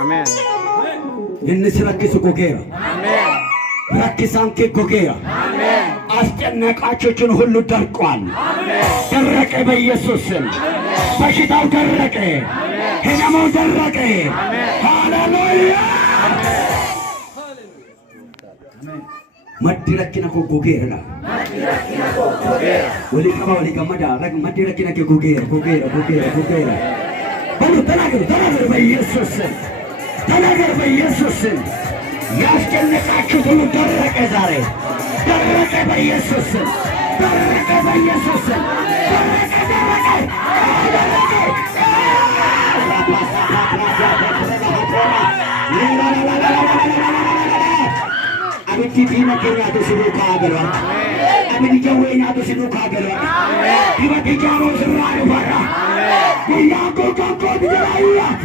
አሜን እንስረክስ ጎጌራ አሜን ረክሳንኬ ጎጌራ አሜን አስጨነቃችሁን ሁሉ ደርቋል አሜን ደረቀ በኢየሱስ ስም በሽታው ደረቀ ህመሙ ደረቀ ሃሌሉያ መድረክና ጎጌራ ወሊ ከመዳ ረግ መድረክና ጎጌራ በሉ ተናገሩ በኢየሱስ ስም ተናገር በኢየሱስ ስም ያስጨነቃችሁ ሁሉ ደረቀ ዛሬ ደረቀ በኢየሱስ ስም ደረቀ በኢየሱስ ስም አብቲ ቢና ከኛቱ ሲሉካ አገራ አብቲ ጀወኛቱ ሲሉካ አገራ ይበቲ ጃሮ ዝራሩ ባራ ጉያቆ ኮንኮት ጀራያቲ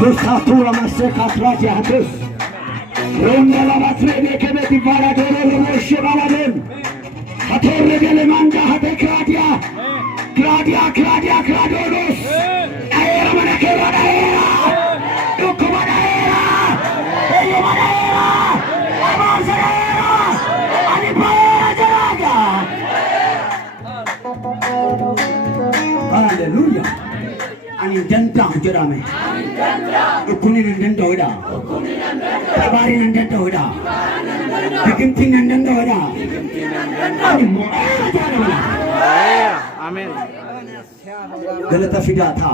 Musatura masekatraji hadis Rondala batrebe kebeti varadoro roshi baladin Hatorre gele manga hate kradoros Aera manakera daera Dukku manaera Eyo manaera Amansera Anipara jaraga Hallelujah Ani dendam jerame Ukuni nandanda oda Tabari nandanda oda Bigimti nandanda oda Ani mo'era jarame Amen Galata fidata